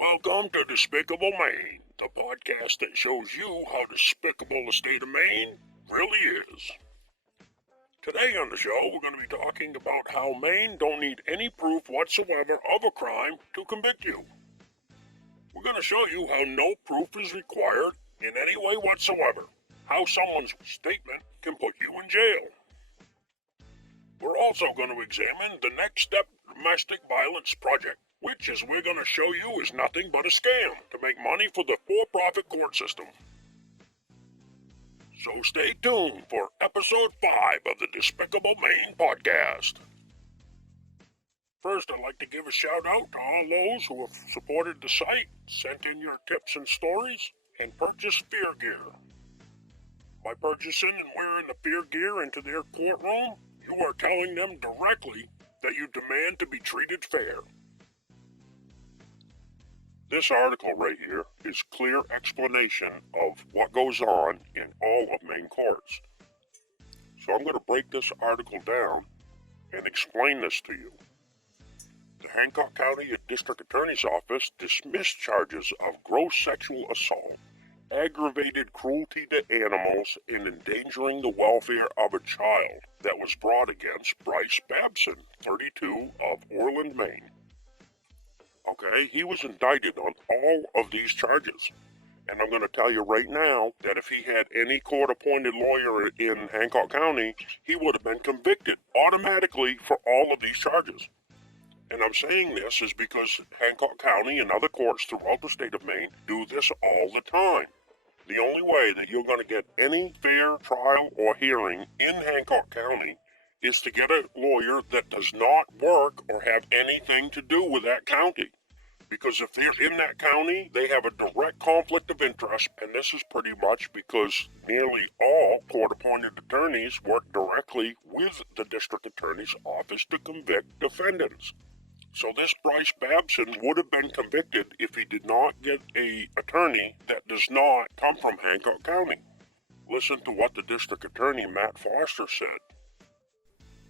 Welcome to Despicable Maine, the podcast that shows you how despicable the state of Maine really is. Today on the show, we're going to be talking about how Maine don't need any proof whatsoever of a crime to convict you. We're going to show you how no proof is required in any way whatsoever, how someone's statement can put you in jail. We're also going to examine the Next Step Domestic Violence Project, which, as we're going to show you, is nothing but a scam to make money for the for-profit court system. So stay tuned for episode 5 of the Despicable Maine Podcast. First, I'd like to give a shout out to all those who have supported the site, sent in your tips and stories, and purchased fear gear. By purchasing and wearing the fear gear into their courtroom, you are telling them directly that you demand to be treated fair. This article right here is clear explanation of what goes on in all of Maine courts. So I'm going to break this article down and explain this to you. The Hancock County District Attorney's Office dismissed charges of gross sexual assault, aggravated cruelty to animals, and endangering the welfare of a child that was brought against Bryce Babson, 32, of Orland, Maine. Okay, he was indicted on all of these charges. And I'm going to tell you right now that if he had any court-appointed lawyer in Hancock County, he would have been convicted automatically for all of these charges. And I'm saying this is because Hancock County and other courts throughout the state of Maine do this all the time. The only way that you're going to get any fair trial or hearing in Hancock County is to get a lawyer that does not work or have anything to do with that county. Because if they're in that county, they have a direct conflict of interest, and this is pretty much because nearly all court-appointed attorneys work directly with the district attorney's office to convict defendants. So this Bryce Babson would have been convicted if he did not get an attorney that does not come from Hancock County. Listen to what the district attorney, Matt Foster, said.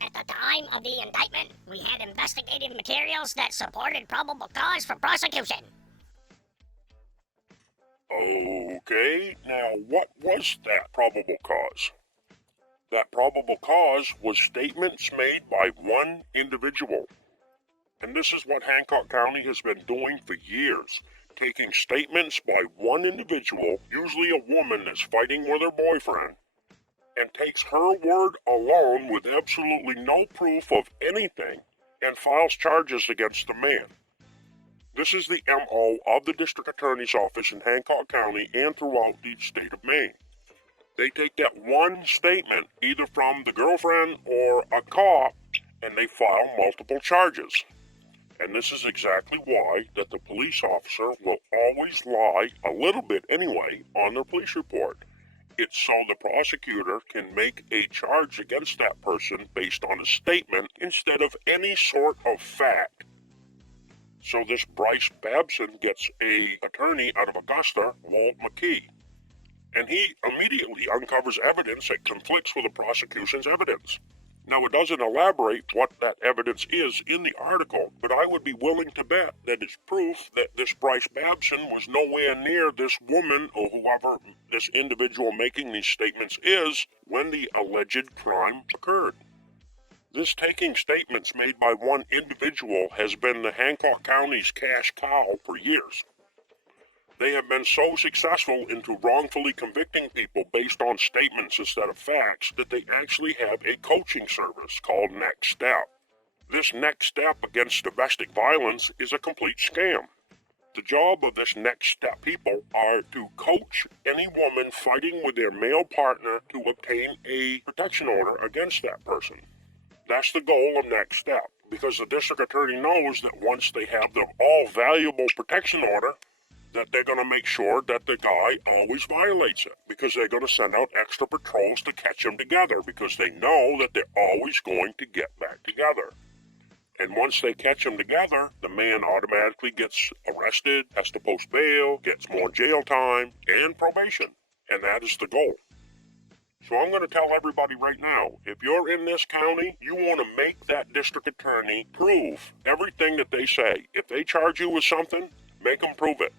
At the time of the indictment, we had investigative materials that supported probable cause for prosecution. Okay, now what was that probable cause? That probable cause was statements made by one individual. And this is what Hancock County has been doing for years, taking statements by one individual, usually a woman that's fighting with her boyfriend, and takes her word alone with absolutely no proof of anything and files charges against the man. This is the MO of the district attorney's office in Hancock County and throughout the state of Maine. They take that one statement, either from the girlfriend or a cop, and they file multiple charges. And this is exactly why that the police officer will always lie, a little bit anyway, on their police report. It's so the prosecutor can make a charge against that person based on a statement instead of any sort of fact. So this Bryce Babson gets an attorney out of Augusta, Walt McKee. And he immediately uncovers evidence that conflicts with the prosecution's evidence. Now, it doesn't elaborate what that evidence is in the article, but I would be willing to bet that it's proof that this Bryce Babson was nowhere near this woman or whoever this individual making these statements is when the alleged crime occurred. This taking statements made by one individual has been the Hancock County's cash cow for years. They have been so successful into wrongfully convicting people based on statements instead of facts that they actually have a coaching service called Next Step. This Next Step against domestic violence is a complete scam. The job of this Next Step people are to coach any woman fighting with their male partner to obtain a protection order against that person. That's the goal of Next Step, because the district attorney knows that once they have the all-valuable protection order, that they're going to make sure that the guy always violates it, because they're going to send out extra patrols to catch him together, because they know that they're always going to get back together. And once they catch him together, the man automatically gets arrested, has to post bail, gets more jail time, and probation. And that is the goal. So I'm going to tell everybody right now, if you're in this county, you want to make that district attorney prove everything that they say. If they charge you with something, Make them prove it.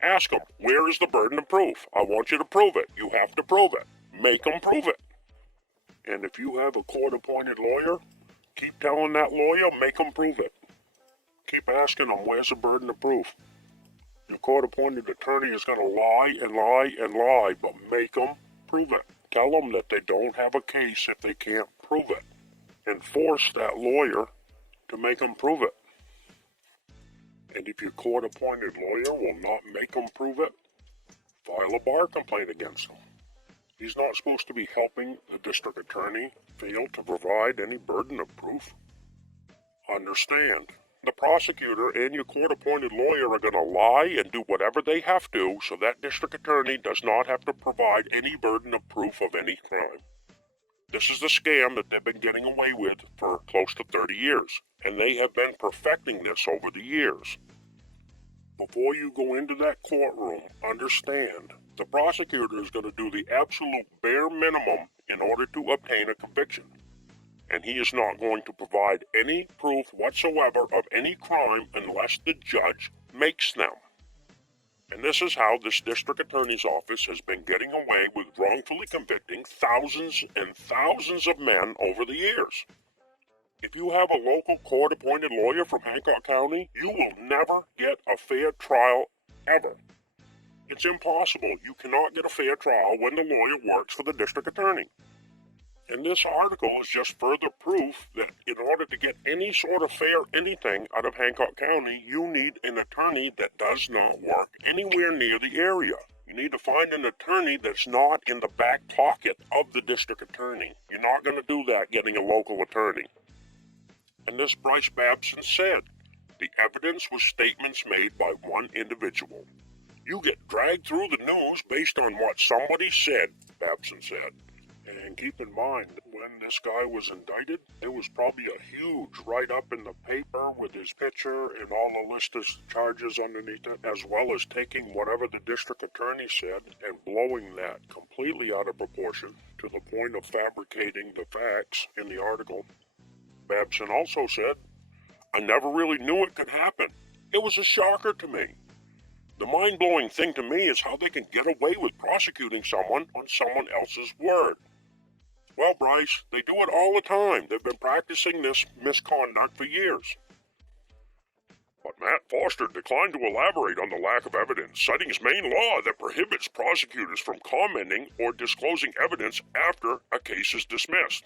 Ask them, where is the burden of proof? I want you to prove it. You have to prove it. Make them prove it. And if you have a court-appointed lawyer, keep telling that lawyer, make them prove it. Keep asking them, where's the burden of proof? Your court-appointed attorney is going to lie and lie and lie, but make them prove it. Tell them that they don't have a case if they can't prove it. And force that lawyer to make them prove it. And if your court-appointed lawyer will not make them prove it, file a bar complaint against them. He's not supposed to be helping the district attorney fail to provide any burden of proof. Understand, the prosecutor and your court-appointed lawyer are going to lie and do whatever they have to so that district attorney does not have to provide any burden of proof of any crime. This is the scam that they've been getting away with for close to 30 years, and they have been perfecting this over the years. Before you go into that courtroom, understand, the prosecutor is going to do the absolute bare minimum in order to obtain a conviction. And he is not going to provide any proof whatsoever of any crime unless the judge makes them. And this is how this district attorney's office has been getting away with wrongfully convicting thousands and thousands of men over the years. If you have a local court-appointed lawyer from Hancock County, you will never get a fair trial ever. It's impossible. You cannot get a fair trial when the lawyer works for the district attorney. And this article is just further proof that in order to get any sort of fair anything out of Hancock County, you need an attorney that does not work anywhere near the area. You need to find an attorney that's not in the back pocket of the district attorney. You're not going to do that getting a local attorney. And this Bryce Babson said, the evidence was statements made by one individual. You get dragged through the news based on what somebody said, Babson said. And keep in mind, when this guy was indicted, there was probably a huge write-up in the paper with his picture and all the list of charges underneath it, as well as taking whatever the district attorney said and blowing that completely out of proportion to the point of fabricating the facts in the article. Babson also said, I never really knew it could happen. It was a shocker to me. The mind-blowing thing to me is how they can get away with prosecuting someone on someone else's word. Well, Bryce, they do it all the time. They've been practicing this misconduct for years. But Matt Foster declined to elaborate on the lack of evidence, citing his main law that prohibits prosecutors from commenting or disclosing evidence after a case is dismissed.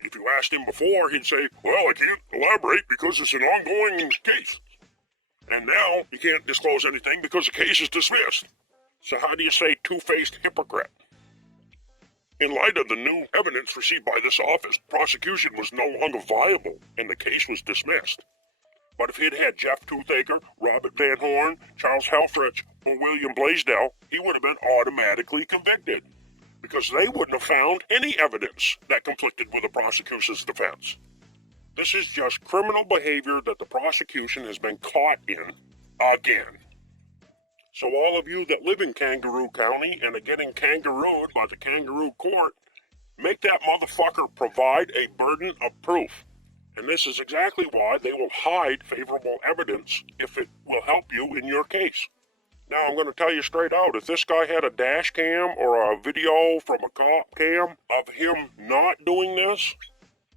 If you asked him before, he'd say, well, I can't elaborate because it's an ongoing case. And now he can't disclose anything because the case is dismissed. So how do you say two-faced hypocrite? In light of the new evidence received by this office, prosecution was no longer viable and the case was dismissed. But if he'd had Jeff Toothaker, Robert Van Horn, Charles Helfrich, or William Blaisdell, he would have been automatically convicted because they wouldn't have found any evidence that conflicted with the prosecution's defense. This is just criminal behavior that the prosecution has been caught in again. So all of you that live in Kangaroo County and are getting kangarooed by the kangaroo court, make that motherfucker provide a burden of proof. And this is exactly why they will hide favorable evidence if it will help you in your case. Now, I'm going to tell you straight out, if this guy had a dash cam or a video from a cop cam of him not doing this,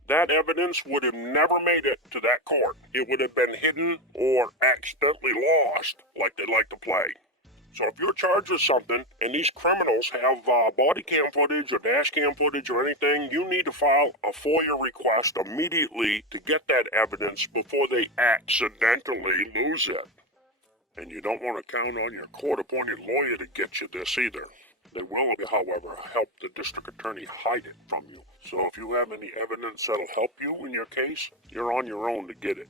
that evidence would have never made it to that court. It would have been hidden or accidentally lost, like they like to play. So if you're charged with something and these criminals have body cam footage or dash cam footage or anything, you need to file a FOIA request immediately to get that evidence before they accidentally lose it. And you don't want to count on your court-appointed lawyer to get you this either. They will, however, help the district attorney hide it from you. So if you have any evidence that'll help you in your case, you're on your own to get it.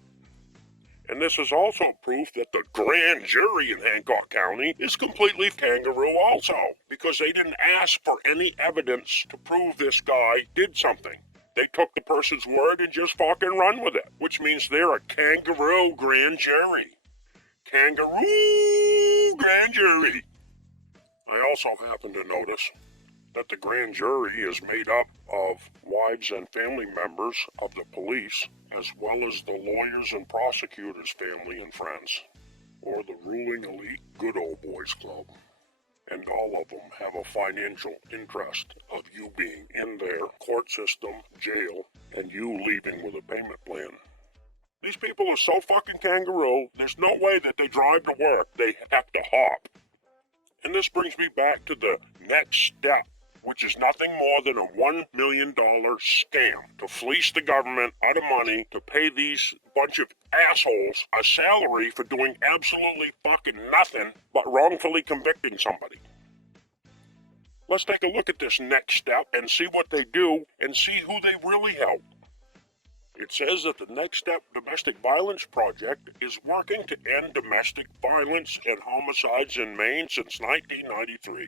And this is also proof that the grand jury in Hancock County is completely kangaroo also, because they didn't ask for any evidence to prove this guy did something. They took the person's word and just fucking run with it, which means they're a kangaroo grand jury. Kangaroo grand jury. I also happen to notice that the grand jury is made up of wives and family members of the police, as well as the lawyers and prosecutors' family and friends. or the ruling elite good old boys club. And all of them have a financial interest of you being in their court system, jail, and you leaving with a payment plan. These people are so fucking kangaroo, there's no way that they drive to work. They have to hop. And this brings me back to the next step, which is nothing more than a $1 million scam to fleece the government out of money to pay these bunch of assholes a salary for doing absolutely fucking nothing but wrongfully convicting somebody. Let's take a look at this next step and see what they do and see who they really help. It says that the Next Step Domestic Violence Project is working to end domestic violence and homicides in Maine since 1993.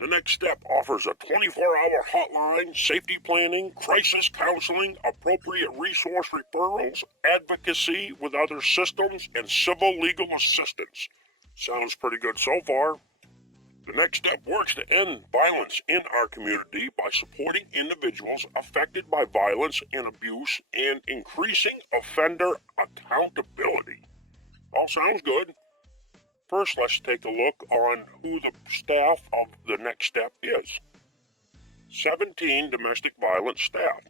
The Next Step offers a 24-hour hotline, safety planning, crisis counseling, appropriate resource referrals, advocacy with other systems, and civil legal assistance. Sounds pretty good so far. The Next Step works to end violence in our community by supporting individuals affected by violence and abuse and increasing offender accountability. All sounds good. First, let's take a look on who the staff of the Next Step is. 17 domestic violence staff.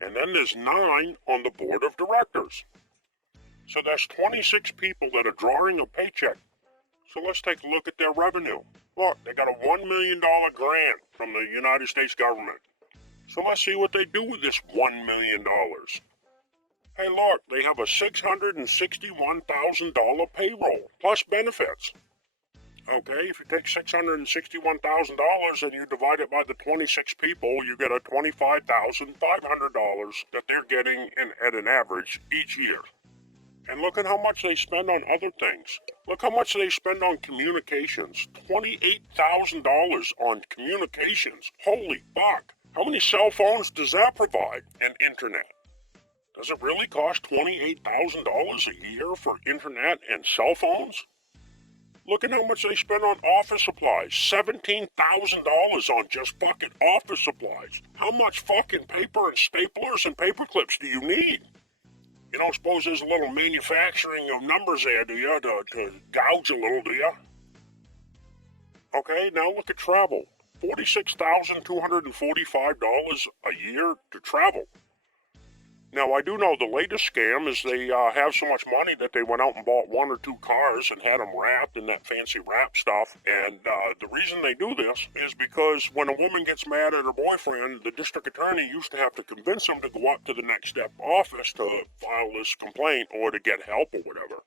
And then there's 9 on the board of directors. So that's 26 people that are drawing a paycheck. So let's take a look at their revenue. Look, they got a $1 million grant from the United States government. So let's see what they do with this $1 million. Hey, look, they have a $661,000 payroll, plus benefits. Okay, if you take $661,000 and you divide it by the 26 people, you get a $25,500 that they're getting at an average each year. And look at how much they spend on other things. Look how much they spend on communications. $28,000 on communications. Holy fuck. How many cell phones does that provide? And internet. Does it really cost $28,000 a year for internet and cell phones? Look at how much they spend on office supplies. $17,000 on just fucking office supplies. How much fucking paper and staplers and paper clips do you need? You don't suppose there's a little manufacturing of numbers there, do you, to gouge a little, do you? Okay, now look at travel. $46,245 a year to travel. Now, I do know the latest scam is they have so much money that they went out and bought 1 or 2 cars and had them wrapped in that fancy wrap stuff. And the reason they do this is because when a woman gets mad at her boyfriend, the district attorney used to have to convince him to go up to the Next Step office to file this complaint or to get help or whatever.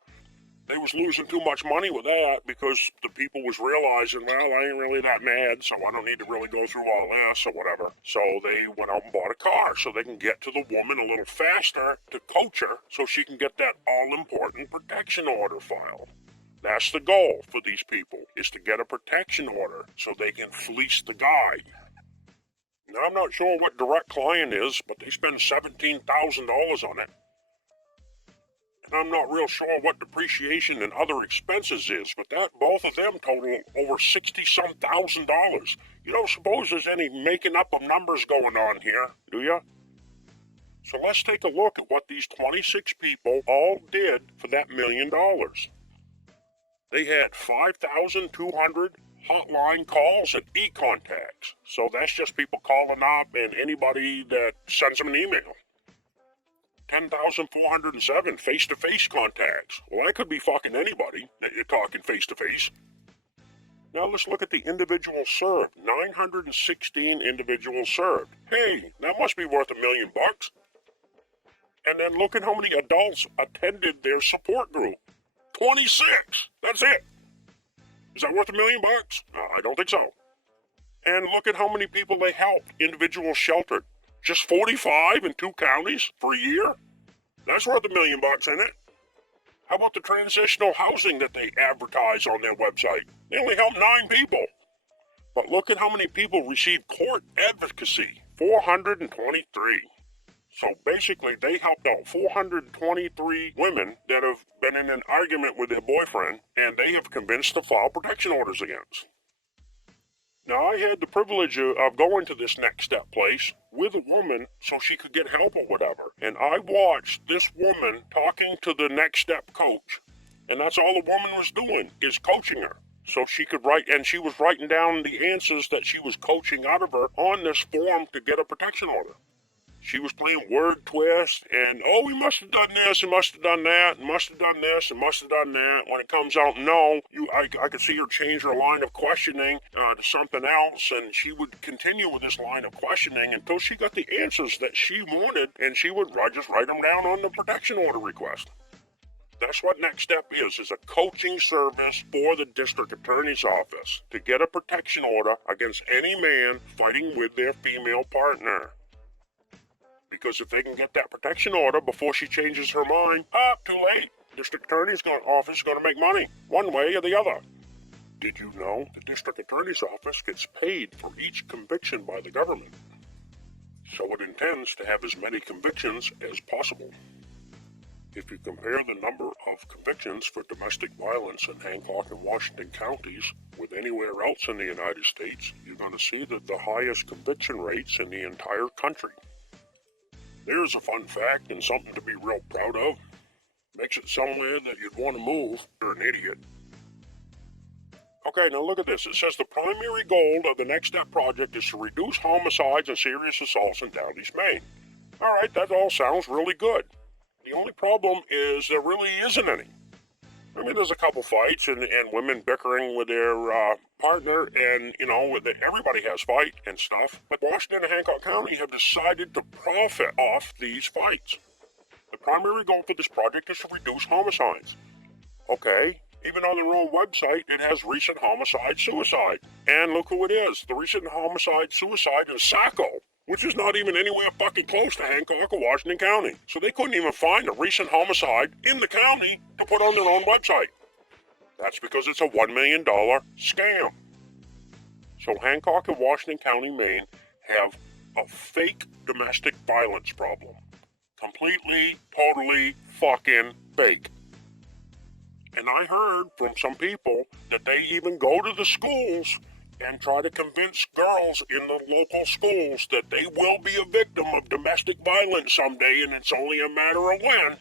They was losing too much money with that because the people was realizing, well, I ain't really that mad, so I don't need to really go through all this or whatever. So they went out and bought a car so they can get to the woman a little faster to coach her so she can get that all-important protection order filed. That's the goal for these people, is to get a protection order so they can fleece the guy. Now, I'm not sure what direct client is, but they spend $17,000 on it. And I'm not real sure what depreciation and other expenses is, but that both of them total over $60-some thousand. You don't suppose there's any making up of numbers going on here, do you? So let's take a look at what these 26 people all did for that $1 million. They had 5,200 hotline calls and e-contacts. So that's just people calling up and anybody that sends them an email. 10,407 face-to-face contacts. Well, that could be fucking anybody that you're talking face-to-face. Now let's look at the individuals served. 916 individuals served. Hey, that must be worth $1 million. And then look at how many adults attended their support group. 26. That's it. Is that worth $1 million? I don't think so. And look at how many people they helped. Individuals sheltered. Just 45 in 2 counties for a year? That's worth $1 million, ain't it? How about the transitional housing that they advertise on their website? They only helped 9 people. But look at how many people received court advocacy. 423. So basically, they helped out 423 women that have been in an argument with their boyfriend, and they have convinced to file protection orders against. Now, I had the privilege of going to this Next Step place with a woman so she could get help or whatever. And I watched this woman talking to the Next Step coach. And that's all the woman was doing, is coaching her. So she could write, and she was writing down the answers that she was coaching out of her on this form to get a protection order. She was playing word twist, and, oh, he must have done this, and must have done that, and must have done this, and must have done that. When it comes out, no, I could see her change her line of questioning to something else, and she would continue with this line of questioning until she got the answers that she wanted, and she would just write them down on the protection order request. That's what Next Step is a coaching service for the district attorney's office to get a protection order against any man fighting with their female partner. Because if they can get that protection order before she changes her mind, too late. District attorney's office is going to make money, one way or the other. Did you know the district attorney's office gets paid for each conviction by the government? So it intends to have as many convictions as possible. If you compare the number of convictions for domestic violence in Hancock and Washington Counties with anywhere else in the United States, you're going to see that the highest conviction rates in the entire country. There's a fun fact and something to be real proud of. Makes it somewhere that you'd want to move. You're an idiot. Okay, now look at this. It says the primary goal of the Next Step project is to reduce homicides and serious assaults in Downey's, Maine. All right, that all sounds really good. The only problem is there really isn't any. I mean, there's a couple fights and women bickering with their partner, and, everybody has fight and stuff. But Washington and Hancock County have decided to profit off these fights. The primary goal for this project is to reduce homicides. Okay, even on their own website, it has recent homicide-suicide. And look who it is. The recent homicide-suicide is Saco, which is not even anywhere fucking close to Hancock or Washington County. So they couldn't even find a recent homicide in the county to put on their own website. That's because it's a $1 million scam. So Hancock and Washington County, Maine have a fake domestic violence problem. Completely, totally fucking fake. And I heard from some people that they even go to the schools and try to convince girls in the local schools that they will be a victim of domestic violence someday, and it's only a matter of when.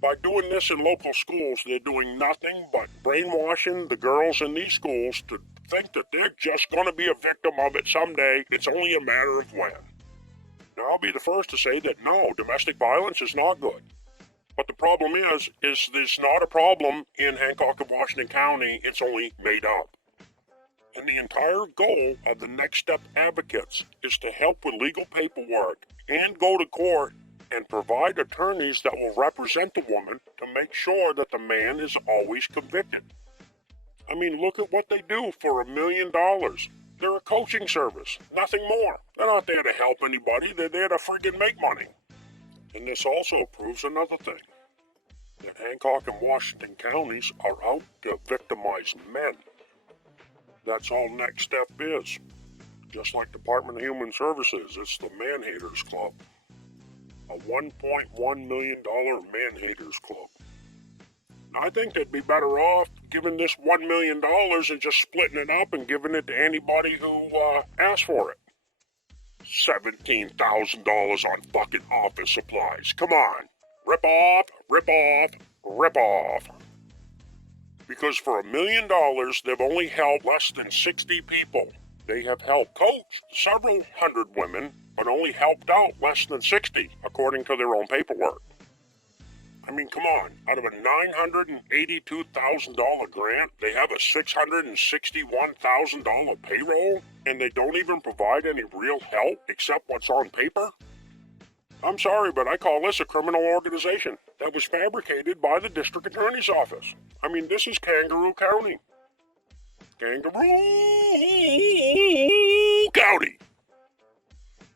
By doing this in local schools, they're doing nothing but brainwashing the girls in these schools to think that they're just going to be a victim of it someday. It's only a matter of when. Now, I'll be the first to say that no, domestic violence is not good. But the problem is there's not a problem in Hancock and Washington County. It's only made up. And the entire goal of the Next Step advocates is to help with legal paperwork and go to court and provide attorneys that will represent the woman to make sure that the man is always convicted. I mean, look at what they do for $1 million. They're a coaching service, nothing more. They're not there to help anybody, they're there to freaking make money. And this also proves another thing, that Hancock and Washington counties are out to victimize men. That's all Next Step is. Just like Department of Human Services, it's the Man Haters Club. A $1.1 million Man Haters Club. I think they'd be better off giving this $1 million and just splitting it up and giving it to anybody who asks for it. $17,000 on fucking office supplies. Come on. Rip off, rip off, rip off. Because for $1 million, they've only helped less than 60 people. They have helped coach several hundred women, but only helped out less than 60, according to their own paperwork. I mean, come on. Out of a $982,000 grant, they have a $661,000 payroll, and they don't even provide any real help except what's on paper? I'm sorry, but I call this a criminal organization that was fabricated by the district attorney's office. I mean, this is Kangaroo County. Kangaroo County!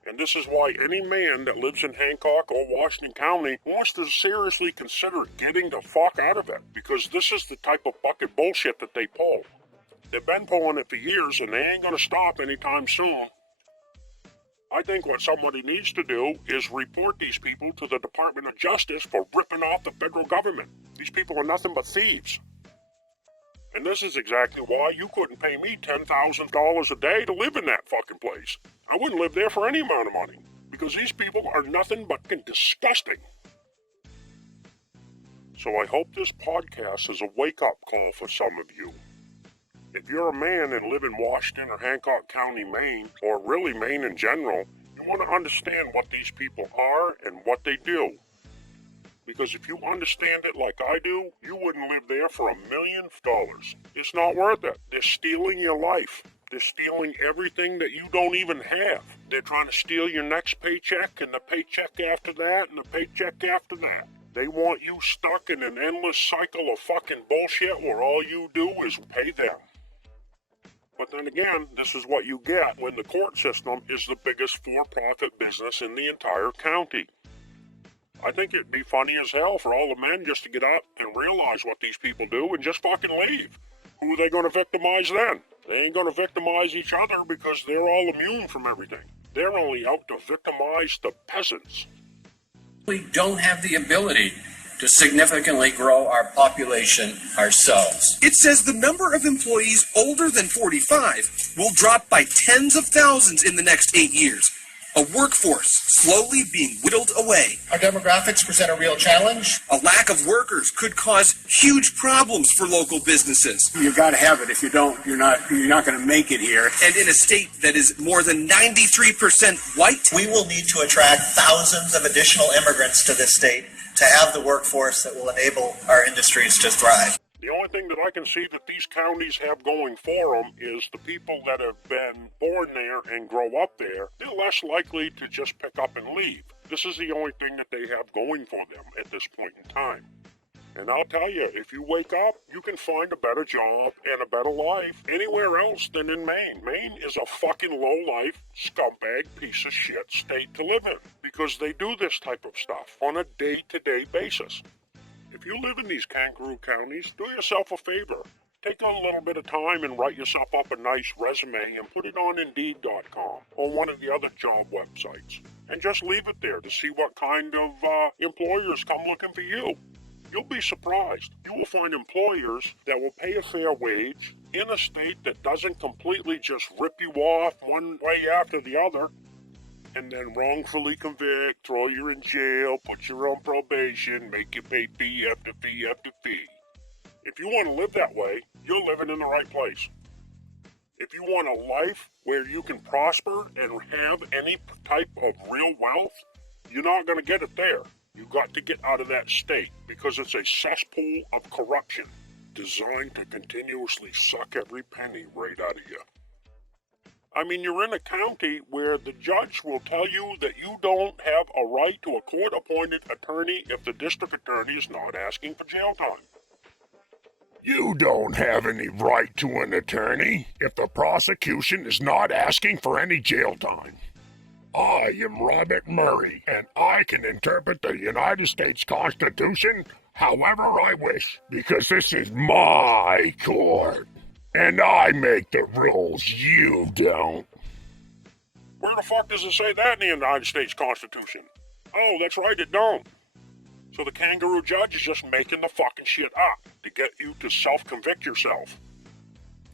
And this is why any man that lives in Hancock or Washington County wants to seriously consider getting the fuck out of it, because this is the type of fucking bullshit that they pull. They've been pulling it for years, and they ain't gonna stop anytime soon. I think what somebody needs to do is report these people to the Department of Justice for ripping off the federal government. These people are nothing but thieves. And this is exactly why you couldn't pay me $10,000 a day to live in that fucking place. I wouldn't live there for any amount of money, because these people are nothing but disgusting. So I hope this podcast is a wake-up call for some of you. If you're a man and live in Washington or Hancock County, Maine, or really Maine in general, you want to understand what these people are and what they do. Because if you understand it like I do, you wouldn't live there for $1 million. It's not worth it. They're stealing your life. They're stealing everything that you don't even have. They're trying to steal your next paycheck and the paycheck after that and the paycheck after that. They want you stuck in an endless cycle of fucking bullshit where all you do is pay them. But then again, this is what you get when the court system is the biggest for-profit business in the entire county. I think it'd be funny as hell for all the men just to get up and realize what these people do and just fucking leave. Who are they going to victimize then? They ain't going to victimize each other because they're all immune from everything. They're only out to victimize the peasants. We don't have the ability to significantly grow our population ourselves. It says the number of employees older than 45 will drop by tens of thousands in the next 8 years. A workforce slowly being whittled away. Our demographics present a real challenge. A lack of workers could cause huge problems for local businesses. You've got to have it. If you don't, you're not going to make it here. And in a state that is more than 93% white, we will need to attract thousands of additional immigrants to this state to have the workforce that will enable our industries to thrive. The only thing that I can see that these counties have going for them is the people that have been born there and grow up there, they're less likely to just pick up and leave. This is the only thing that they have going for them at this point in time. And I'll tell you, if you wake up, you can find a better job and a better life anywhere else than in Maine. Maine is a fucking low-life, scumbag piece of shit state to live in because they do this type of stuff on a day-to-day basis. If you live in these kangaroo counties, do yourself a favor. Take a little bit of time and write yourself up a nice resume and put it on Indeed.com or one of the other job websites. And just leave it there to see what kind of employers come looking for you. You'll be surprised. You will find employers that will pay a fair wage in a state that doesn't completely just rip you off one way after the other, and then wrongfully convict, throw you in jail, put you on probation, make you pay fee after fee after fee. If you want to live that way, you're living in the right place. If you want a life where you can prosper and have any type of real wealth, you're not going to get it there. You've got to get out of that state because it's a cesspool of corruption designed to continuously suck every penny right out of you. I mean, you're in a county where the judge will tell you that you don't have a right to a court-appointed attorney if the district attorney is not asking for jail time. You don't have any right to an attorney if the prosecution is not asking for any jail time. I am Robert Murray, and I can interpret the United States Constitution however I wish, because this is my court. And I make the rules, you don't. Where the fuck does it say that in the United States Constitution? Oh, that's right, it don't. So the kangaroo judge is just making the fucking shit up to get you to self-convict yourself.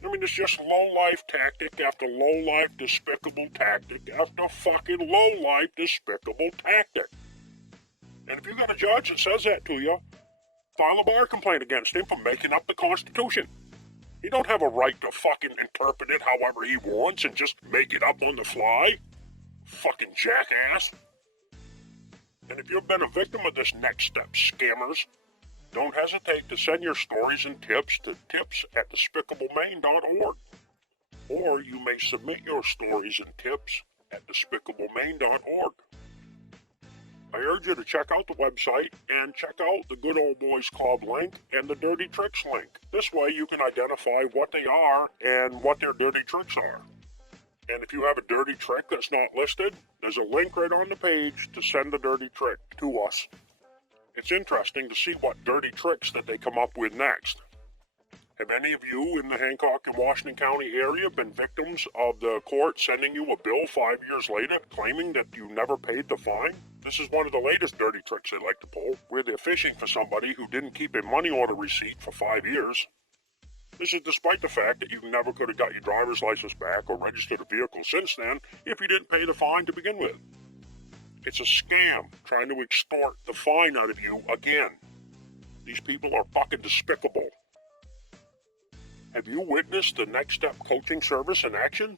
I mean, it's just low-life tactic after low-life despicable tactic after fucking low-life despicable tactic. And if you got a judge that says that to you, file a bar complaint against him for making up the Constitution. He don't have a right to fucking interpret it however he wants and just make it up on the fly. Fucking jackass. And if you've been a victim of this next step scammers, don't hesitate to send your stories and tips to tips@despicablemane.org. Or you may submit your stories and tips at despicablemane.org. I urge you to check out the website and check out the Good Old Boys Club link and the Dirty Tricks link. This way you can identify what they are and what their dirty tricks are. And if you have a dirty trick that's not listed, there's a link right on the page to send the dirty trick to us. It's interesting to see what dirty tricks that they come up with next. Have any of you in the Hancock and Washington County area been victims of the court sending you a bill 5 years later claiming that you never paid the fine? This is one of the latest dirty tricks they like to pull, where they're fishing for somebody who didn't keep a money order receipt for 5 years. This is despite the fact that you never could have got your driver's license back or registered a vehicle since then if you didn't pay the fine to begin with. It's a scam trying to extort the fine out of you again. These people are fucking despicable. Have you witnessed the Next Step coaching service in action?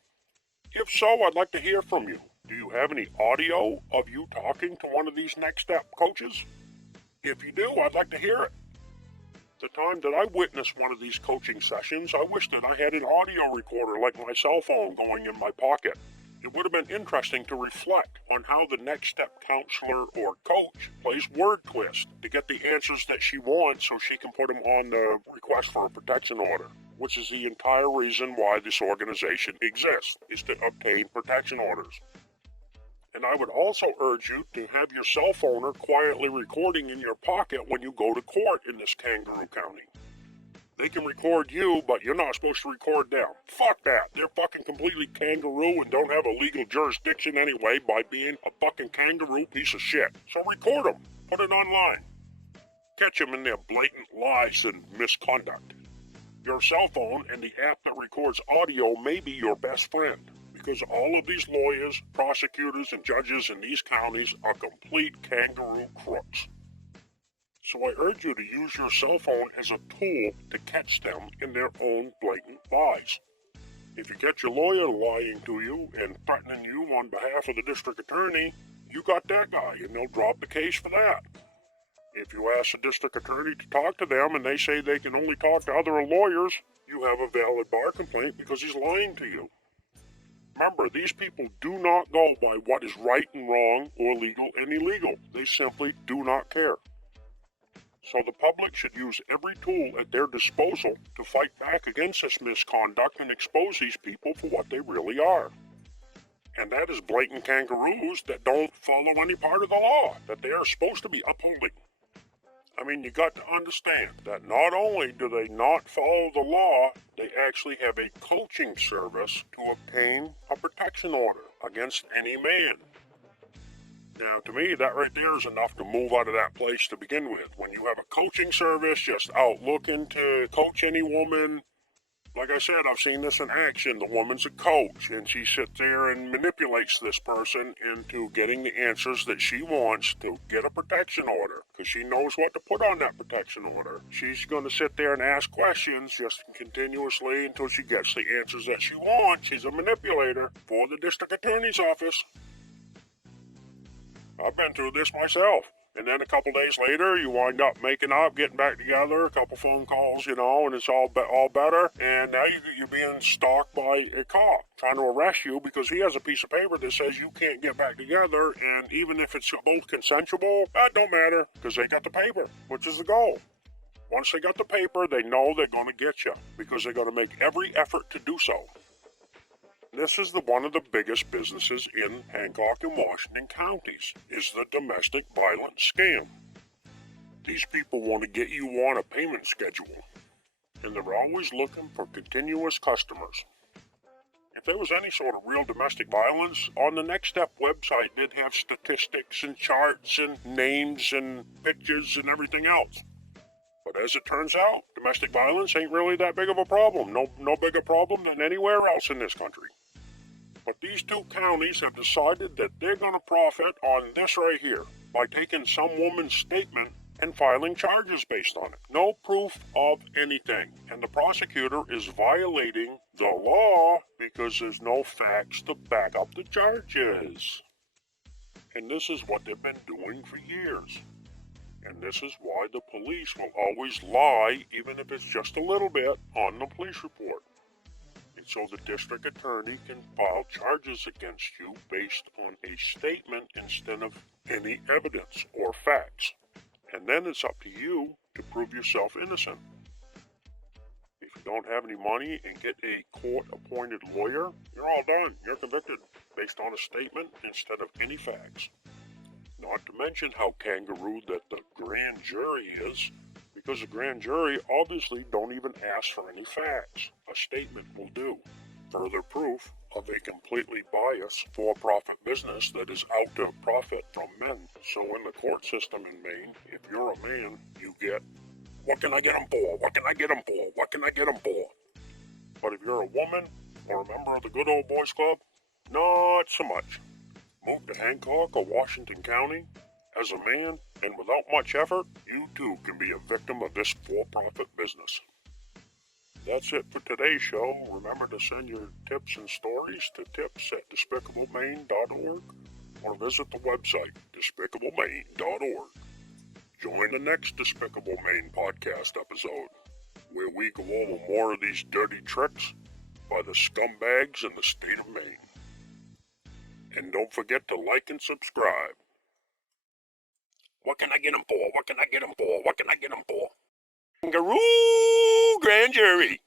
If so, I'd like to hear from you. Do you have any audio of you talking to one of these Next Step coaches? If you do, I'd like to hear it. The time that I witnessed one of these coaching sessions, I wish that I had an audio recorder like my cell phone going in my pocket. It would have been interesting to reflect on how the Next Step counselor or coach plays word twist to get the answers that she wants so she can put them on the request for a protection order, which is the entire reason why this organization exists, is to obtain protection orders. And I would also urge you to have your cell phoner quietly recording in your pocket when you go to court in this kangaroo county. They can record you, but you're not supposed to record them. Fuck that. They're fucking completely kangaroo and don't have a legal jurisdiction anyway by being a fucking kangaroo piece of shit. So record them. Put it online. Catch them in their blatant lies and misconduct. Your cell phone and the app that records audio may be your best friend, because all of these lawyers, prosecutors, and judges in these counties are complete kangaroo crooks. So I urge you to use your cell phone as a tool to catch them in their own blatant lies. If you get your lawyer lying to you and threatening you on behalf of the district attorney, you got that guy, and they'll drop the case for that. If you ask the district attorney to talk to them and they say they can only talk to other lawyers, you have a valid bar complaint because he's lying to you. Remember, these people do not go by what is right and wrong or legal and illegal. They simply do not care. So the public should use every tool at their disposal to fight back against this misconduct and expose these people for what they really are. And that is blatant kangaroos that don't follow any part of the law that they are supposed to be upholding. I mean, you got to understand that not only do they not follow the law, they actually have a coaching service to obtain a protection order against any man. Now, to me, that right there is enough to move out of that place to begin with. When you have a coaching service just out looking to coach any woman, like I said, I've seen this in action. The woman's a coach, and she sits there and manipulates this person into getting the answers that she wants to get a protection order, because she knows what to put on that protection order. She's going to sit there and ask questions just continuously until she gets the answers that she wants. She's a manipulator for the district attorney's office. I've been through this myself. And then a couple days later, you wind up making up, getting back together, a couple phone calls, and it's all better. And now you're being stalked by a cop trying to arrest you because he has a piece of paper that says you can't get back together. And even if it's both consensual, that don't matter because they got the paper, which is the goal. Once they got the paper, they know they're going to get you because they're going to make every effort to do so. This is one of the biggest businesses in Hancock and Washington Counties, is the domestic violence scam. These people want to get you on a payment schedule, and they're always looking for continuous customers. If there was any sort of real domestic violence, on the Next Step website they'd have statistics and charts and names and pictures and everything else. But as it turns out, domestic violence ain't really that big of a problem. No bigger problem than anywhere else in this country. But these two counties have decided that they're going to profit on this right here by taking some woman's statement and filing charges based on it. No proof of anything. And the prosecutor is violating the law because there's no facts to back up the charges. And this is what they've been doing for years. And this is why the police will always lie, even if it's just a little bit, on the police report. And so the district attorney can file charges against you based on a statement instead of any evidence or facts. And then it's up to you to prove yourself innocent. If you don't have any money and get a court-appointed lawyer, you're all done. You're convicted based on a statement instead of any facts. Not to mention how kangaroo that the grand jury is, because the grand jury obviously don't even ask for any facts. A statement will do. Further proof of a completely biased for-profit business that is out to profit from men. So in the court system in Maine, if you're a man, you get, what can I get them for? What can I get them for? What can I get them for? But if you're a woman or a member of the good old boys club, not so much. Move to Hancock or Washington County, As a man, and without much effort, you too can be a victim of this for-profit business. That's it for today's show. Remember to send your tips and stories to tips@despicablemaine.org or visit the website, despicablemaine.org. Join the next Despicable Maine Podcast episode, where we go over more of these dirty tricks by the scumbags in the state of Maine. And don't forget to like and subscribe. What can I get them for? What can I get them for? What can I get them for? Kangaroo grand jury.